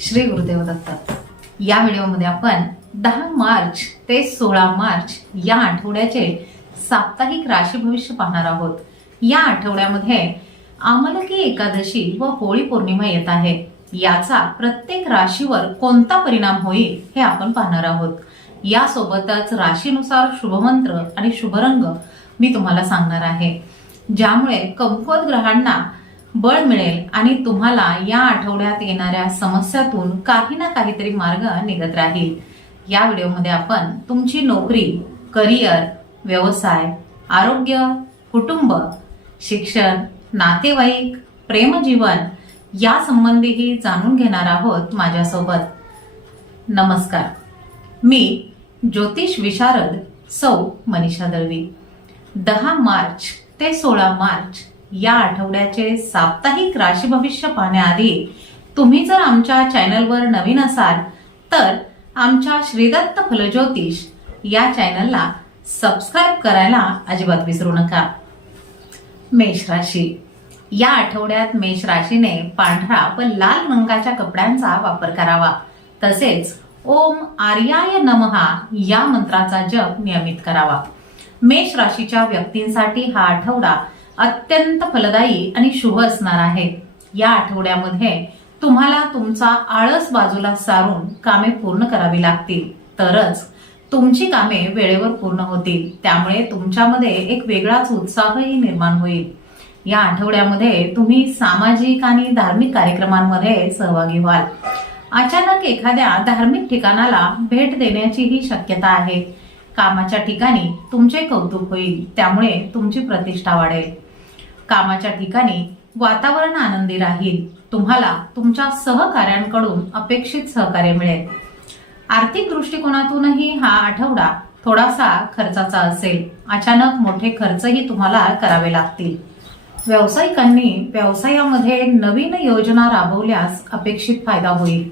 श्री गुरुदेव दत्त. या व्हिडिओमध्ये आपण दहा मार्च ते सोळा मार्च या आठवड्याचे साप्ताहिक राशी भविष्य पाहणार आहोत. या आठवड्यामध्ये आमलकी एकादशी व होळी पौर्णिमा येत आहे. याचा प्रत्येक राशीवर कोणता परिणाम होईल हे आपण पाहणार आहोत. यासोबतच राशीनुसार शुभमंत्र आणि शुभरंग मी तुम्हाला सांगणार आहे. ज्यामुळे कमकुवत ग्रहांना बळ मिळेल आणि तुम्हाला या आठवड्यात येणाऱ्या समस्यातून काही ना काहीतरी मार्ग निघत राहील. या व्हिडिओमध्ये आपण तुमची नोकरी करिअर व्यवसाय आरोग्य कुटुंब शिक्षण नातेवाईक प्रेमजीवन या संबंधीही जाणून घेणार आहोत माझ्यासोबत. नमस्कार. मी ज्योतिष विशारद सौ मनीषा दळवी. दहा मार्च ते सोळा मार्च या आठवड्याचे साप्ताहिक राशी भविष्य पाहण्याआधी तुम्ही जर आमच्या चॅनलवर नवीन असाल तर आमच्या श्रीदत्त फलज्योतिष या चॅनलला सबस्क्राईब करायला अजिबात विसरू नका. मेष राशी. या आठवड्यात मेष राशीने पांढरा व लाल रंगाच्या कपड्यांचा वापर करावा. तसेच ओम आर्याय नमहा या मंत्राचा जप नियमित करावा. मेष राशीच्या व्यक्तींसाठी हा आठवडा अत्यंत फलदायी आणि शुभ असणार आहे. या आठवड्यामध्ये तुम्हाला तुमचा आळस बाजूला सारून कामे पूर्ण करावी लागतील. तरच तुमची कामे वेळेवर पूर्ण होतील. त्यामुळे तुमच्यामध्ये एक वेगळाच उत्साहही निर्माण होईल. या आठवड्यामध्ये तुम्ही सामाजिक आणि धार्मिक कार्यक्रमांमध्ये सहभागी व्हाल. अचानक एखाद्या धार्मिक ठिकाणाला भेट देण्याचीही शक्यता आहे. कामाच्या ठिकाणी तुमचे कौतुक होईल. त्यामुळे तुमची प्रतिष्ठा वाढेल. कामाच्या ठिकाणी वातावरण आनंदी राहील. तुम्हाला तुमच्या सहकाऱ्यांकडून अपेक्षित सहकार्य मिळेल. आर्थिक दृष्टिकोनातूनही हा आठवडा थोडासा खर्चाचा असेल. अचानक मोठे खर्चही तुम्हाला करावे लागतील. व्यावसायिकांनी व्यवसायामध्ये नवीन योजना राबवल्यास अपेक्षित फायदा होईल.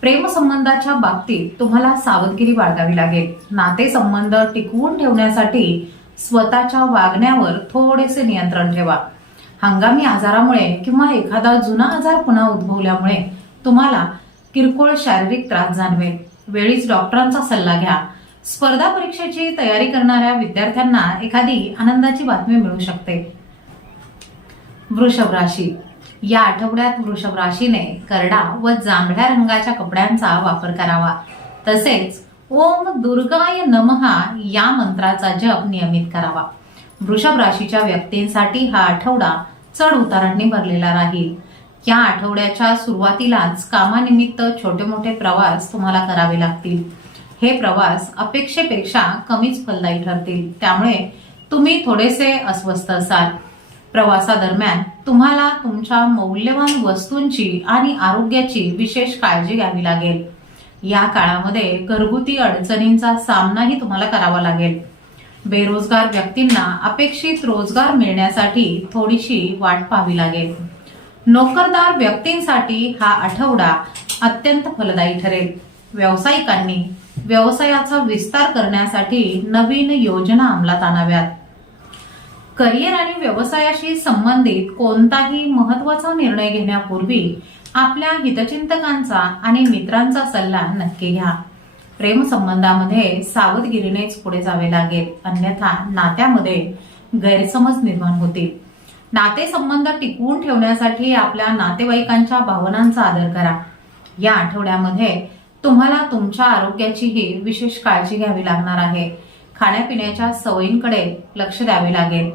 प्रेमसंबंधाच्या बाबतीत तुम्हाला सावधगिरी बाळगावी लागेल. नातेसंबंध टिकवून ठेवण्यासाठी स्वतःच्या वागण्यावर थोडेसे नियंत्रण ठेवा. हंगामी आजारामुळे किंवा एखादा जुना आजार पुन्हा उद्भवल्यामुळे तुम्हाला किरकोळ शारीरिक त्रास जाणवेल. वेळीच डॉक्टरांचा सल्ला घ्या. स्पर्धा परीक्षेची तयारी करणाऱ्या विद्यार्थ्यांना एखादी आनंदाची बातमी मिळू शकते. वृषभ राशी. या आठवड्यात वृषभ राशीने करडा व जांभळ्या रंगाच्या कपड्यांचा वापर करावा. तसेच ओम दुर्गाय नमहा या मंत्राचा जप नियमित करावा. वृषभ राशीच्या व्यक्तींसाठी हा आठवडा चढ उतारांनी भरलेला राहील. या आठवड्याच्या सुरुवातीलाच कामानिमित्त छोटे मोठे प्रवास तुम्हाला करावे लागतील. हे प्रवास अपेक्षेपेक्षा कमीच फलदायी ठरतील. त्यामुळे तुम्ही थोडेसे अस्वस्थ असाल. प्रवासादरम्यान तुम्हाला तुमच्या मौल्यवान वस्तूंची आणि आरोग्याची विशेष काळजी घ्यावी लागेल. या काळामध्ये घरगुती अडचणींचा सामनाही तुम्हाला करावा लागेल. बेरोजगार व्यक्तींना अपेक्षित रोजगार मिळण्यासाठी थोडीशी वाट पाहावी लागेल. नोकरदार व्यक्तींसाठी हा आठवडा अत्यंत फलदायी ठरेल. व्यावसायिकांनी व्यवसायाचा विस्तार करण्यासाठी नवीन योजना अंमलात आणाव्यात. करिअर आणि व्यवसायाशी संबंधित कोणताही महत्त्वाचा निर्णय घेण्यापूर्वी आपल्या हितचिंतकांचा आणि मित्रांचा सल्ला नक्की घ्या. प्रेमसंबंधामध्ये सावधगिरीनेच पुढे जावे लागेल. अन्यथा नात्यामध्ये गैरसमज निर्माण होतील. नातेसंबंध टिकवून ठेवण्यासाठी आपल्या नातेवाईकांच्या भावनांचा आदर करा. या आठवड्यामध्ये तुम्हाला तुमच्या आरोग्याचीही विशेष काळजी घ्यावी लागणार आहे. खाण्यापिण्याच्या सवयींकडे लक्ष द्यावे लागेल.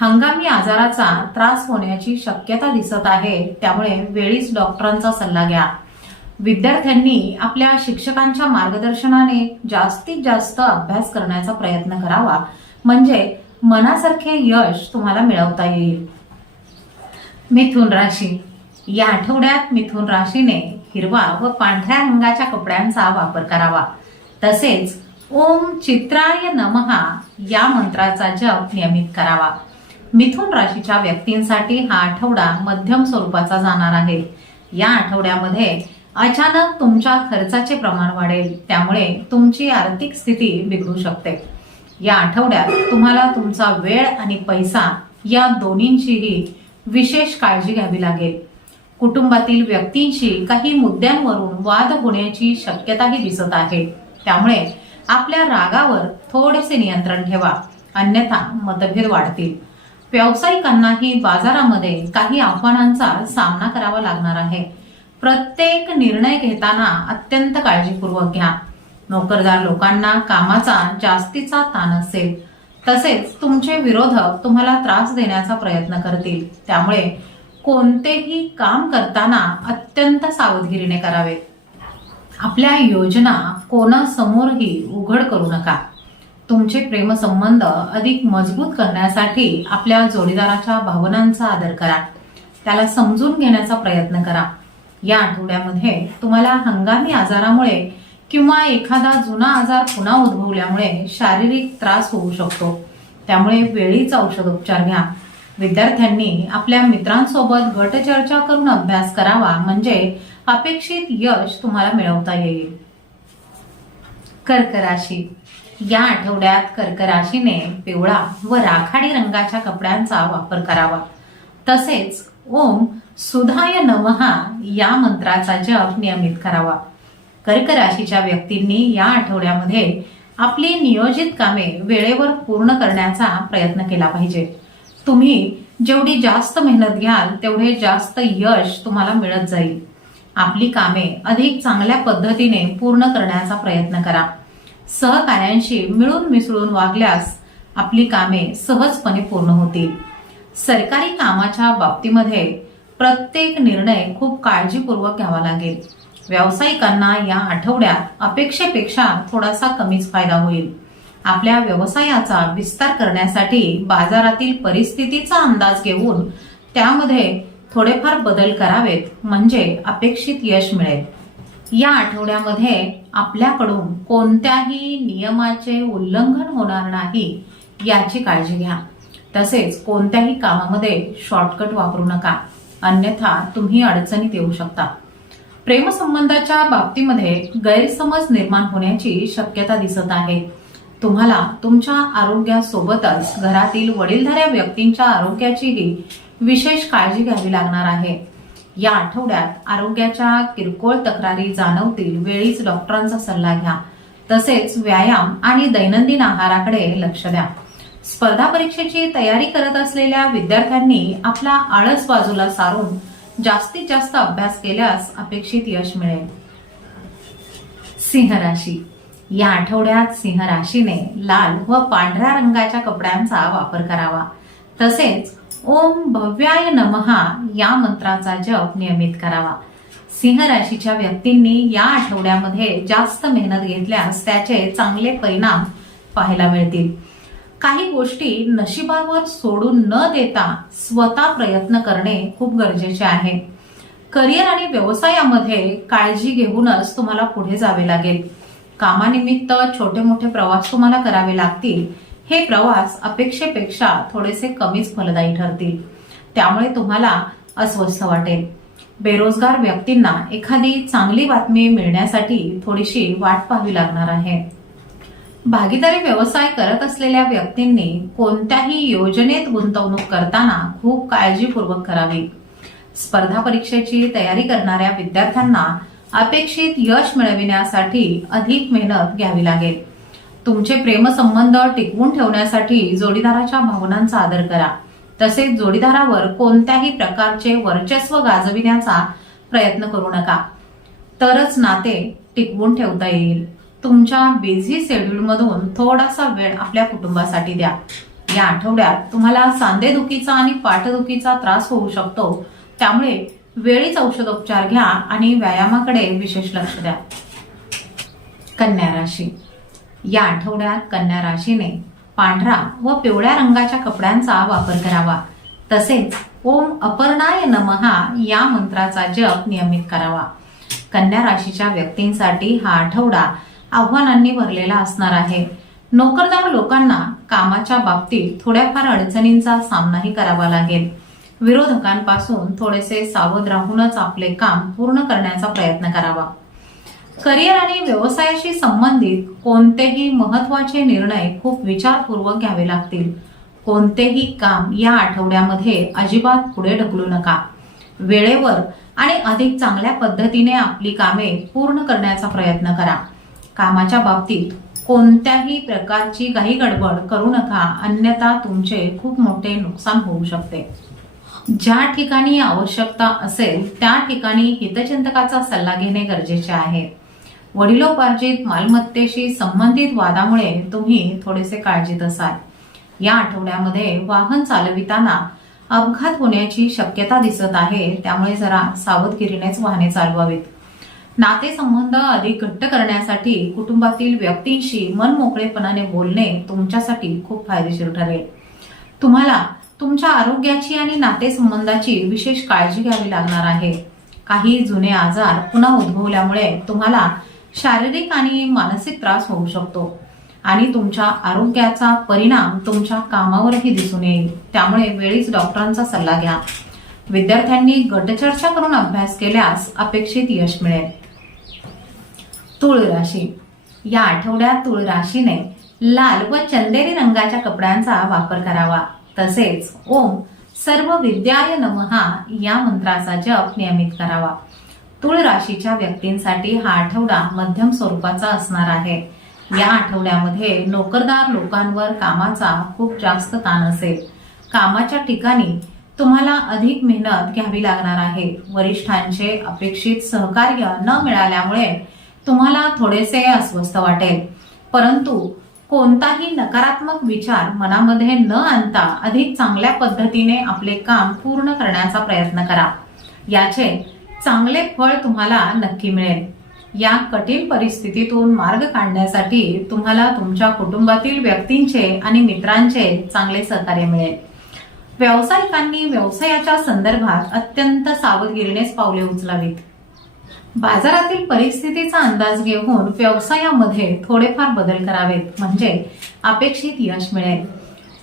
हंगामी आजाराचा त्रास होण्याची शक्यता दिसत आहे. त्यामुळे वेळीच डॉक्टरांचा सल्ला घ्या. विद्यार्थ्यांनी आपल्या शिक्षकांच्या मार्गदर्शनाने जास्तीत जास्त अभ्यास करण्याचा प्रयत्न करावा. म्हणजे मनासारखे यश तुम्हाला मिळवता येईल. मिथुन राशी. या आठवड्यात मिथुन राशीने हिरवा व पांढऱ्या रंगाच्या कपड्यांचा वापर करावा. तसेच ओम चित्राय नमहा या मंत्राचा जप नियमित करावा. मिथुन राशीच्या व्यक्तींसाठी हा आठवडा मध्यम स्वरूपाचा जाणार आहे. या आठवड्यामध्ये अचानक तुमच्या खर्चाचे प्रमाण वाढेल त्यामुळे तुमची आर्थिक स्थिती बिघडू शकते. या आठवड्यात तुम्हाला तुमचा वेळ आणि पैसा या दोन्हींचीही विशेष काळजी घ्यावी लागेल. कुटुंबातील व्यक्तींशी काही मुद्द्यांवरून वाद होण्याची शक्यताही दिसत आहे. त्यामुळे आपल्या रागावर थोडेसे नियंत्रण ठेवा अन्यथा मतभेद वाढतील. व्यावसायिकांनाही बाजारामध्ये काही आव्हानांचा सामना करावा लागणार आहे. प्रत्येक निर्णय घेताना अत्यंत काळजीपूर्वक घ्या. नोकरदार लोकांना कामाचा जास्तीचा ताण असेल. तसेच तुमचे विरोधक तुम्हाला त्रास देण्याचा प्रयत्न करतील. त्यामुळे कोणतेही काम करताना अत्यंत सावधगिरीने करावे. आपल्या योजना कोणासमोरही उघड करू नका. तुमचे प्रेमसंबंध अधिक मजबूत करण्यासाठी आपल्या जोडीदाराच्या भावनांचा आदर करा. त्याला समजून घेण्याचा प्रयत्न करा. या आठवड्यामध्ये तुम्हाला हंगामी आजारामुळे किंवा एखादा जुना आजार पुन्हा उद्भवल्यामुळे शारीरिक त्रास होऊ शकतो. त्यामुळे वेळीच औषधोपचार घ्या. विद्यार्थ्यांनी आपल्या मित्रांसोबत गटचर्चा करून अभ्यास करावा म्हणजे अपेक्षित यश तुम्हाला मिळवता येईल. कर्क राशी या आठवड्यात कर्क राशीने पिवळा व राखाडी रंगाच्या कपड्यांचा वापर करावा. तसेच ओम सुधाय नमहा या मंत्राचा जप नियमित करावा. कर्क राशीच्या व्यक्तींनी या आठवड्यामध्ये आपली नियोजित कामे वेळेवर पूर्ण करण्याचा प्रयत्न केला पाहिजे. तुम्ही जेवढी जास्त मेहनत घ्याल तेवढे जास्त यश तुम्हाला मिळत जाईल. आपली कामे अधिक चांगल्या पद्धतीने पूर्ण करण्याचा प्रयत्न करा. सहकार्यांशी मिळून मिसळून वागल्यास आपली कामे सहजपणे पूर्ण होतील. सरकारी कामाच्या बाबतीमध्ये प्रत्येक निर्णय खूप काळजीपूर्वक घ्यावा लागेल. व्यावसायिकांना या आठवड्यात अपेक्षेपेक्षा थोडासा कमीच फायदा होईल. आपल्या व्यवसायाचा विस्तार करण्यासाठी बाजारातील परिस्थितीचा अंदाज घेऊन त्यामध्ये थोडेफार बदल करावेत म्हणजे अपेक्षित यश मिळेल. या आठवड्यामध्ये आपल्याकडून कोणत्याही नियमाचे उल्लंघन होणार नाही याची काळजी घ्या. तसेच कोणत्याही कामामध्ये शॉर्टकट वापरू नका. अन्यथा तुम्ही अडचणीत येऊ शकता. प्रेमसंबंधाच्या बाबतीमध्ये गैरसमज निर्माण होण्याची शक्यता दिसत आहे. तुम्हाला तुमच्या आरोग्यासोबतच घरातील वडीलधाऱ्या व्यक्तींच्या आरोग्याचीही विशेष काळजी घ्यावी लागणार आहे. या आठवड्यात आरोग्याच्या किरकोळ तक्रारी जाणवतील वेळीच डॉक्टरांचा सल्ला घ्या. तसेच व्यायाम आणि दैनंदिन आहाराकडे लक्ष द्या. स्पर्धा परीक्षेची तयारी करत असलेल्या विद्यार्थ्यांनी आपला आळस बाजूला सारून जास्तीत जास्त अभ्यास केल्यास अपेक्षित यश मिळेल. सिंह राशी. या आठवड्यात सिंह राशीने लाल व पांढऱ्या रंगाच्या कपड्यांचा वापर करावा. तसेच ओम भव्याय नमहा या मंत्राचा जप नियमित करावा. सिंह राशीच्या व्यक्तींनी या आठवड्यामध्ये जास्त मेहनत घेतल्यास त्याचे चांगले परिणाम पाहायला मिळतील. काही गोष्टी नशिबावर सोडून न देता स्वतः प्रयत्न करणे खूप गरजेचे आहे. करिअर आणि व्यवसायामध्ये काळजी घेऊनच तुम्हाला पुढे जावे लागेल. कामानिमित्त छोटे मोठे प्रवास तुम्हाला करावे लागतील. हे प्रवास अपेक्षेपेक्षा थोडेसे कमीच फलदायी ठरतील. त्यामुळे तुम्हाला अस्वस्थ वाटेल. बेरोजगार व्यक्तींना एखादी चांगली बातमी मिळण्यासाठी थोडीशी वाट पाहावी लागणार आहे. भागीदारी व्यवसाय करत असलेल्या व्यक्तींनी कोणत्याही योजनेत गुंतवणूक करताना खूप काळजीपूर्वक करावी. स्पर्धा परीक्षेची तयारी करणाऱ्या विद्यार्थ्यांना अपेक्षित यश मिळविण्यासाठी अधिक मेहनत घ्यावी लागेल. तुमचे प्रेमसंबंध टिकवून ठेवण्यासाठी जोडीदाराच्या भावनांचा आदर करा. तसेच जोडीदारावर कोणत्याही प्रकारचे वर्चस्व गाजविण्याचा प्रयत्न करू नका. तरच नाते टिकवून ठेवता येईल. तुमच्या बिझी शेड्यूलमधून थोडासा वेळ आपल्या कुटुंबासाठी द्या. या आठवड्यात तुम्हाला सांधेदुखीचा आणि पाठदुखीचा त्रास होऊ शकतो. त्यामुळे वेळीच औषधोपचार घ्या आणि व्यायामाकडे विशेष लक्ष द्या. कन्या राशी. या आठवड्यात कन्या राशीने पांढरा व पिवळ्या रंगाच्या कपड्यांचा वापर करावा. तसेच ओम अपर्णाय नमहा या मंत्राचा जप नियमित करावा. कन्या राशीच्या व्यक्तींसाठी हा आठवडा आव्हानांनी भरलेला असणार आहे. नोकरदार लोकांना कामाच्या बाबतीत थोड्याफार अडचणींचा सामनाही करावा लागेल. विरोधकांपासून थोडेसे सावध राहूनच आपले काम पूर्ण करण्याचा प्रयत्न करावा. करिअर आणि व्यवसायाशी संबंधित कोणतेही महत्त्वाचे निर्णय खूप विचारपूर्वक घ्यावे लागतील. कोणतेही काम या आठवड्यामध्ये अजिबात पुढे ढकलू नका. वेळेवर आणि अधिक चांगल्या पद्धतीने आपली कामे पूर्ण करण्याचा प्रयत्न करा. कामाच्या बाबतीत कोणत्याही प्रकारची काही गडबड करू नका. अन्यथा तुमचे खूप मोठे नुकसान होऊ शकते. ज्या ठिकाणी आवश्यकता असेल त्या ठिकाणी हितचिंतकाचा सल्ला घेणे गरजेचे आहे. वडिलोपार्जित मालमत्तेशी संबंधित वादामुळे तुम्ही थोडेसे काळजीत असाल. या आठवड्यामध्ये वाहन चालविताना अपघात होण्याची शक्यता दिसत आहे त्यामुळे जरा सावधगिरीनेच वाहने चालवावीत. नातेसंबंध अधिक घट्ट करण्यासाठी कुटुंबातील व्यक्तींशी मनमोकळेपणाने बोलणे तुमच्यासाठी खूप फायदेशीर ठरेल. तुम्हाला तुमच्या आरोग्याची आणि नातेसंबंधाची विशेष काळजी घ्यावी लागणार आहे. काही जुने आजार पुन्हा उद्भवल्यामुळे तुम्हाला शारीरिक आणि मानसिक त्रास होऊ शकतो आणि तुमच्या आरोग्याचा परिणाम तुमच्या कामावरही दिसून येईल. त्यामुळे वेळीच डॉक्टरांचा सल्ला घ्या. विद्यार्थ्यांनी गटचर्चा करून अभ्यास केल्यास अपेक्षित यश मिळेल. तुळ राशी. या आठवड्यात तुळ राशीने लाल व चंदेरी रंगाच्या कपड्यांचा वापर करावा. तसेच ओम सर्व विद्याय नमहा या मंत्राचा जप नियमित करावा. तुळ राशीच्या व्यक्तींसाठी हा आठवडा मध्यम स्वरूपाचा असणार आहे. या आठवड्यामध्ये नोकरदार लोकांवर कामाचा खूप जास्त ताण असेल. कामाच्या ठिकाणी तुम्हाला अधिक मेहनत घ्यावी लागणार आहे. वरिष्ठांचे अपेक्षित सहकार्य न मिळाल्यामुळे तुम्हाला थोडेसे अस्वस्थ वाटेल. परंतु कोणताही नकारात्मक विचार मनामध्ये न आणता अधिक चांगल्या पद्धतीने आपले काम पूर्ण करण्याचा प्रयत्न करा. याचे चांगले फळ तुम्हाला नक्की मिळेल. या कठीण परिस्थितीतून मार्ग काढण्यासाठी तुम्हाला तुमच्या कुटुंबातील व्यक्तींचे आणि मित्रांचे चांगले सहकार्य मिळेल. व्यावसायिकांनी व्यवसायाच्या संदर्भात अत्यंत सावधगिरीनेच पावले उचलावीत. बाजारातील परिस्थितीचा अंदाज घेऊन व्यवसायामध्ये थोडेफार बदल करावेत म्हणजे अपेक्षित यश मिळेल.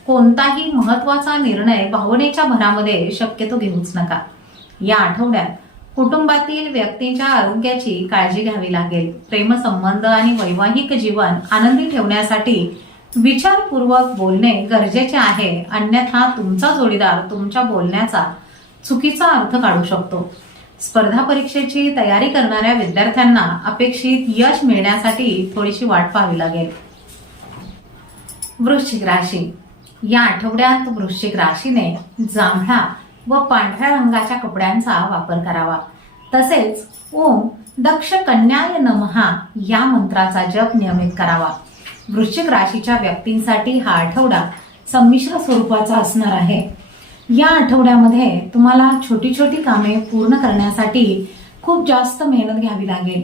कोणताही महत्त्वाचा निर्णय भावनेच्या भरामध्ये शक्यतो घेऊच नका. या आठवड्यात कुटुंबातील व्यक्तीच्या आरोग्याची काळजी घ्यावी लागेल. प्रेमसंबंध आणि वैवाहिक जीवन आनंदी ठेवण्यासाठी विचारपूर्वक बोलणे गरजेचे आहे. अन्यथा तुमचा जोडीदार तुमच्या बोलण्याचा चुकीचा अर्थ काढू शकतो. स्पर्धा परीक्षेची तयारी करणाऱ्या विद्यार्थ्यांना अपेक्षित यश मिळण्यासाठी थोडीशी वाट पाहावी लागेल. वृश्चिक राशी. या आठवड्यात वृश्चिक राशीने जांभळा व पांढऱ्या रंगाच्या कपड्यांचा वापर करावा. तसेच ओम दक्ष कन्याय नमहा या मंत्राचा जप नियमित करावा. वृश्चिक राशीच्या व्यक्तींसाठी हा आठवडा संमिश्र स्वरूपाचा असणार आहे. या आठवड्यामध्ये तुम्हाला छोटी छोटी कामे पूर्ण करण्यासाठी खूप जास्त मेहनत घ्यावी लागेल.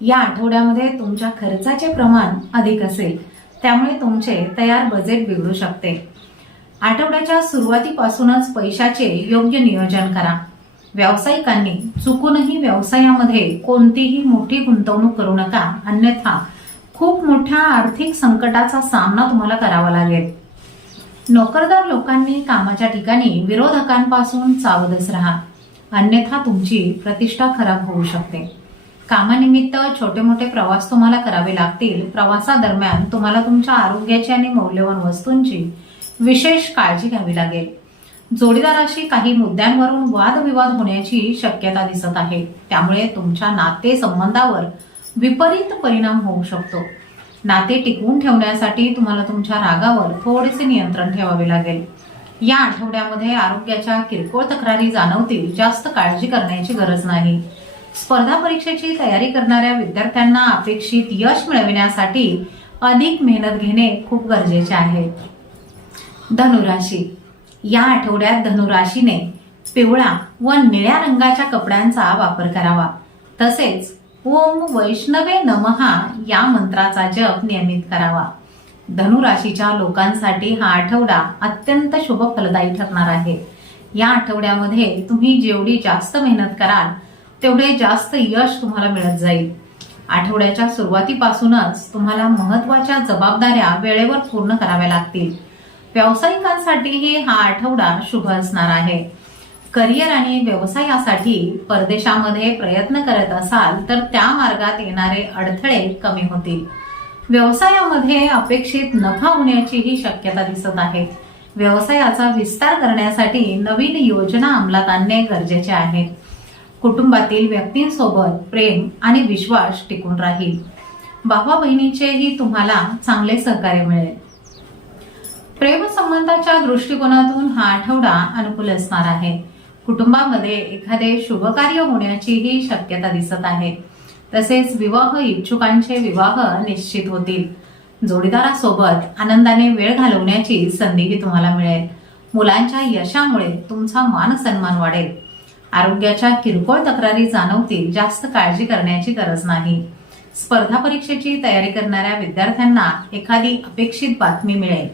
या आठवड्यामध्ये तुमच्या खर्चाचे प्रमाण अधिक असेल. त्यामुळे तुमचे तयार बजेट बिघडू शकते. आठवड्याच्या सुरुवातीपासूनच पैशाचे योग्य नियोजन करा. व्यावसायिकांनी चुकूनही व्यवसायामध्ये कोणतीही मोठी गुंतवणूक करू नका. अन्यथा खूप मोठ्या आर्थिक संकटाचा सामना तुम्हाला करावा लागेल. नोकरदार लोकांनी कामाच्या ठिकाणी विरोधकांपासून सावधच राहा. अन्यथा तुमची प्रतिष्ठा खराब होऊ शकते. कामानिमित्त छोटे मोठे प्रवास तुम्हाला करावे लागतील. प्रवासादरम्यान तुम्हाला तुमच्या आरोग्याची आणि मौल्यवान वस्तूंची विशेष काळजी घ्यावी लागेल. जोडीदाराशी काही मुद्द्यांवरून वादविवाद होण्याची शक्यता दिसत आहे. त्यामुळे तुमच्या नाते संबंधावर विपरीत परिणाम होऊ शकतो. नाते टिकवून ठेवण्यासाठी तुम्हाला तुमच्या रागावर थोडेसे नियंत्रण ठेवावे लागेल. या आठवड्यामध्ये आरोग्याच्या किरकोळ तक्रारी जाणवतील जास्त काळजी करण्याची गरज नाही. स्पर्धा परीक्षेची तयारी करणाऱ्या विद्यार्थ्यांना अपेक्षित यश मिळविण्यासाठी अधिक मेहनत घेणे खूप गरजेचे आहे. धनुराशी. या आठवड्यात धनुराशीने पिवळा व निळ्या रंगाच्या कपड्यांचा वापर करावा. तसेच ओम वैष्णवे नमहा या मंत्राचा जप नियमित करावा. धनुराशीच्या लोकांसाठी हा आठवडा अत्यंत शुभ फलदायी ठरणार आहे. या आठवड्यामध्ये तुम्ही जेवढी जास्त मेहनत कराल तेवढे जास्त यश तुम्हाला मिळत जाईल. आठवड्याच्या सुरुवातीपासूनच तुम्हाला महत्त्वाच्या जबाबदाऱ्या वेळेवर पूर्ण कराव्या लागतील. व्यावसायिकांसाठीही हा आठवडा शुभ असणार आहे. करिअर आणि व्यवसायासाठी परदेशामध्ये प्रयत्न करत असाल तर त्या मार्गात येणारे अडथळे कमी होतील. व्यवसायामध्ये अपेक्षित नफा होण्याचीही शक्यता दिसत आहे. व्यवसायाचा विस्तार करण्यासाठी नवीन योजना अंमलात आणणे गरजेचे आहे. कुटुंबातील व्यक्तींसोबत प्रेम आणि विश्वास टिकून राहील. भावा बहिणीचेही तुम्हाला चांगले सहकार्य मिळेल. प्रेमसंबंधाच्या दृष्टिकोनातून हा आठवडा अनुकूल असणार आहे. कुटुंबामध्ये एखादे शुभ कार्य होण्याचीही शक्यता दिसत आहे. तसेच विवाह इच्छुकांचे विवाह निश्चित होतील. जोडीदारासोबत आनंदाने वेळ घालवण्याची संधीही तुम्हाला मिळेल. मुलांच्या यशामुळे तुमचा मान सन्मान वाढेल. आरोग्याच्या किरकोळ तक्रारी जाणवतील जास्त काळजी करण्याची गरज नाही. स्पर्धा परीक्षेची तयारी करणाऱ्या विद्यार्थ्यांना एखादी अपेक्षित बातमी मिळेल.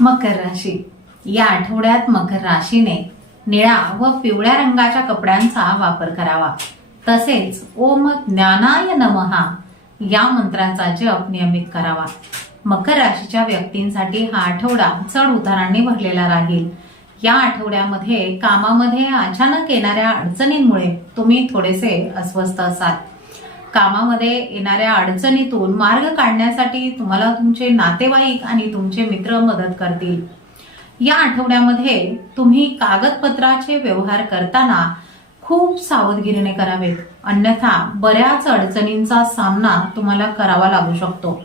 मकर राशी. या आठवड्यात मकर राशीने निळ्या व पिवळ्या रंगाच्या कपड्यांचा वापर करावा. तसेच ओम ज्ञानाय नमहा या मंत्राचा जप नियमित करावा. मकर राशीच्या व्यक्तींसाठी हा आठवडा चढ उतारांनी भरलेला राहील. या आठवड्यामध्ये कामामध्ये अचानक येणाऱ्या अडचणींमुळे तुम्ही थोडेसे अस्वस्थ असाल. कामामध्ये येणाऱ्या अडचणीतून मार्ग काढण्यासाठी तुम्हाला तुमचे नातेवाईक आणि तुमचे मित्र मदत करतील. या आठवड्यामध्ये तुम्ही कागदपत्राचे व्यवहार करताना खूप सावधगिरीने करावेत. अन्यथा बऱ्याच अडचणींचा सामना तुम्हाला करावा लागू शकतो.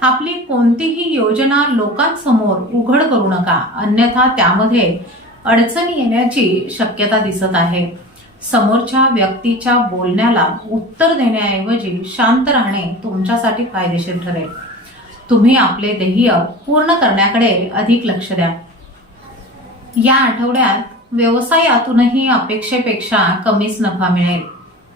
आपली कोणतीही योजना लोकांसमोर उघड करू नका. अन्यथा त्यामध्ये अडचणी येण्याची शक्यता दिसत आहे. समोरच्या व्यक्तीच्या बोलण्याला उत्तर देण्याऐवजी शांत राहणे तुमच्यासाठी फायदेशीर ठरेल. तुम्ही आपले ध्येय पूर्ण करण्याकडे अधिक लक्ष द्या. या आठवड्यात व्यवसायातूनही अपेक्षेपेक्षा कमीच नफा मिळेल.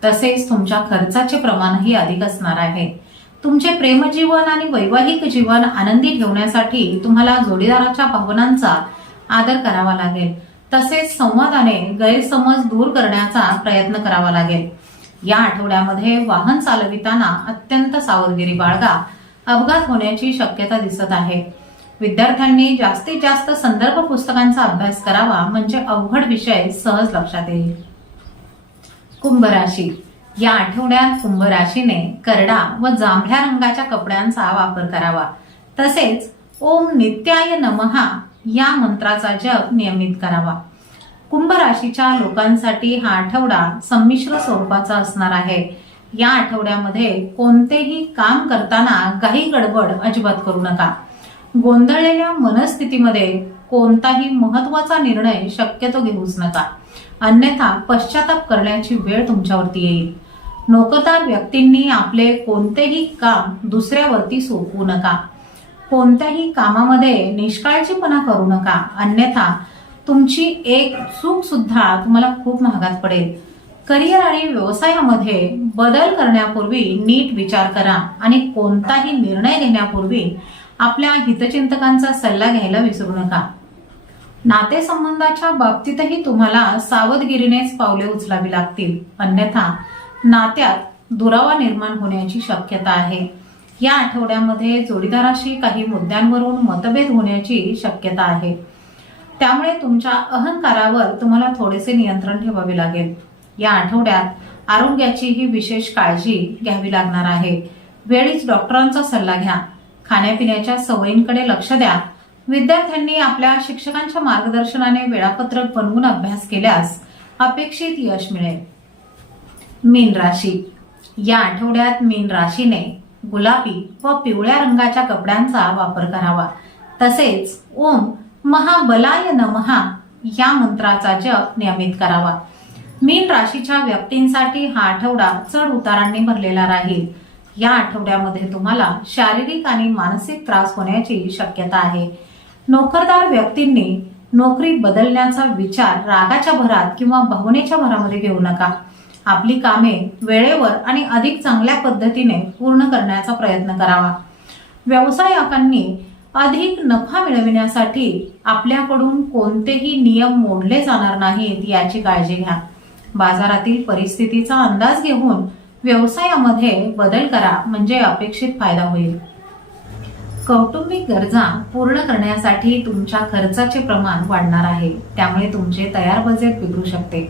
तसेच तुमच्या खर्चाचे प्रमाणही अधिक असणार आहे. तुमचे प्रेमजीवन आणि वैवाहिक जीवन आनंदी ठेवण्यासाठी तुम्हाला जोडीदाराच्या भावनांचा आदर करावा लागेल. तसेच संवादाने गैरसमज दूर करण्याचा प्रयत्न करावा लागेल. या आठवड्यामध्ये वाहन चालविताना अत्यंत सावधगिरी बाळगा. अपघात होण्याची शक्यता दिसत आहे. विद्यार्थ्यांनी जास्तीत जास्त संदर्भ पुस्तकांचा अभ्यास करावा म्हणजे अवघड विषय सहज लक्षात येईल. कुंभ राशी या आठवड्यात कुंभ राशीने करडा व जांभळ्या रंगाच्या कपड्यांचा वापर करावा. तसेच ओम नित्याय नमहा या मंत्राचा जप नियमित करावा. कुंभ राशीच्या लोकांसाठी हा आठवडा संमिश्र स्वरूपाचा असणार आहे. या आठवड्यामध्ये कोणतेही काम करताना काही गडबड अजिबात करू नका. गोंधळलेल्या मनस्थितीमध्ये कोणताही महत्त्वाचा निर्णय शक्यतो घेऊच नका. अन्यथा पश्चाताप करण्याची वेळ तुमच्यावरती येईल. नोकरदार व्यक्तींनी आपले कोणतेही काम दुसऱ्यावरती सोपवू नका. कोणत्याही कामामध्ये निष्काळजीपणा करू नका. अन्यथा तुमची एक चूक सुद्धा तुम्हाला खूप महागात पडेल. करिअर आणि व्यवसायामध्ये बदल करण्यापूर्वी नीट विचार करा आणि कोणताही निर्णय घेण्यापूर्वी आपल्या हितचिंतकांचा सल्ला घ्यायला विसरू नका. नातेसंबंधाच्या बाबतीतही तुम्हाला सावधगिरीनेच पावले उचलावी लागतील. अन्यथा नात्यात दुरावा निर्माण होण्याची शक्यता आहे. या आठवड्यामध्ये जोडीदाराशी काही मुद्द्यांवरून मतभेद होण्याची शक्यता आहे. त्यामुळे तुमच्या अहंकारावर तुम्हाला थोडेसे नियंत्रण ठेवावे लागेल. या आठवड्यात आरोग्याची ही विशेष काळजी घ्यावी लागणार आहे. वेळीच डॉक्टरांचा सल्ला घ्या. खाण्यापिण्याच्या सवयींकडे लक्ष द्या. विद्यार्थ्यांनी आपल्या शिक्षकांच्या मार्गदर्शनाने वेळापत्रक बनवून अभ्यास केल्यास अपेक्षित यश मिळेल. मीन राशी. या आठवड्यात मीन राशीने गुलाबी व पिवळ्या रंगाच्या कपड्यांचा वापर करावा. तसेच ओम महाबलाय नमहा या मंत्राचा जप नियमित करावा. मीन राशीच्या व्यक्तींसाठी हा आठवडा चढ उतारांनी भरलेला राहील. या आठवड्यामध्ये तुम्हाला शारीरिक आणि मानसिक त्रास होण्याची शक्यता आहे. नोकरदार व्यक्तींनी नोकरी बदलण्याचा विचार रागाच्या भरात किंवा भावनेच्या भरामध्ये घेऊ नका. आपली कामे वेळेवर आणि अधिक चांगल्या पद्धतीने पूर्ण करण्याचा प्रयत्न करावा. व्यावसायिकांनी अधिक नफा मिळविण्यासाठी आपल्याकडून कोणतेही नियम मोडले जाणार नाहीत याची काळजी घ्या. बाजारातील परिस्थितीचा अंदाज घेऊन व्यवसायामध्ये बदल करा म्हणजे अपेक्षित फायदा होईल. कौटुंबिक गरजा पूर्ण करण्यासाठी तुमच्या खर्चाचे प्रमाण वाढणार आहे. त्यामुळे तुमचे तयार बजेट बिघडू शकते.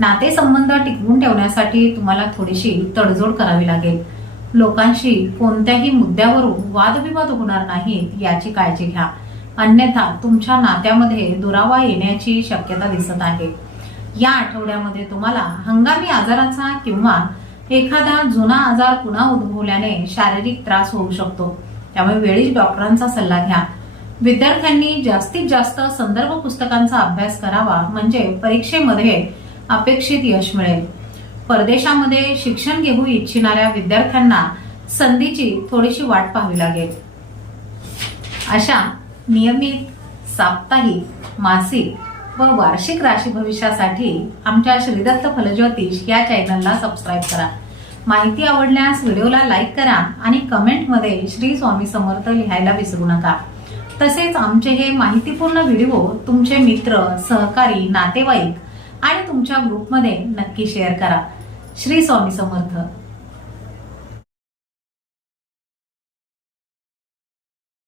नातेसंबंध टिकवून ठेवण्यासाठी तुम्हाला थोडीशी तडजोड करावी लागेल. लोकांशी कोणत्याही मुद्द्यावरून वादविवाद होणार नाहीत याची काळजी घ्या. अन्यथा तुमच्या नात्यामध्ये दुरावा येण्याची शक्यता दिसत आहे. या आठवड्यामध्ये तुम्हाला हंगामी आजाराचा किंवा एखादा जुना आजार पुन्हा उद्भवल्याने शारीरिक त्रास होऊ शकतो. त्यामुळे वेळीच डॉक्टरांचा सल्ला घ्या. विद्यार्थ्यांनी जास्तीत जास्त संदर्भ पुस्तकांचा अभ्यास करावा म्हणजे परीक्षेमध्ये अपेक्षित यश मिळेल. परदेशामध्ये शिक्षण घेऊ इच्छिणाऱ्या विद्यार्थ्यांना संधीची थोडीशी वाट पाहावी लागेल. अशा नियमित साप्ताहिक मासिक व वार्षिक राशी भविष्यासाठी आमच्या श्रीदत्त फलज्योतिष या चॅनलला सबस्क्राईब करा. माहिती आवडल्यास व्हिडिओला लाईक करा आणि कमेंटमध्ये श्री स्वामी समर्थ लिहायला विसरू नका. तसेच आमचे हे माहितीपूर्ण व्हिडिओ तुमचे मित्र सहकारी नातेवाईक आणि तुमच्या ग्रुपमध्ये नक्की शेअर करा. श्री स्वामी समर्थ.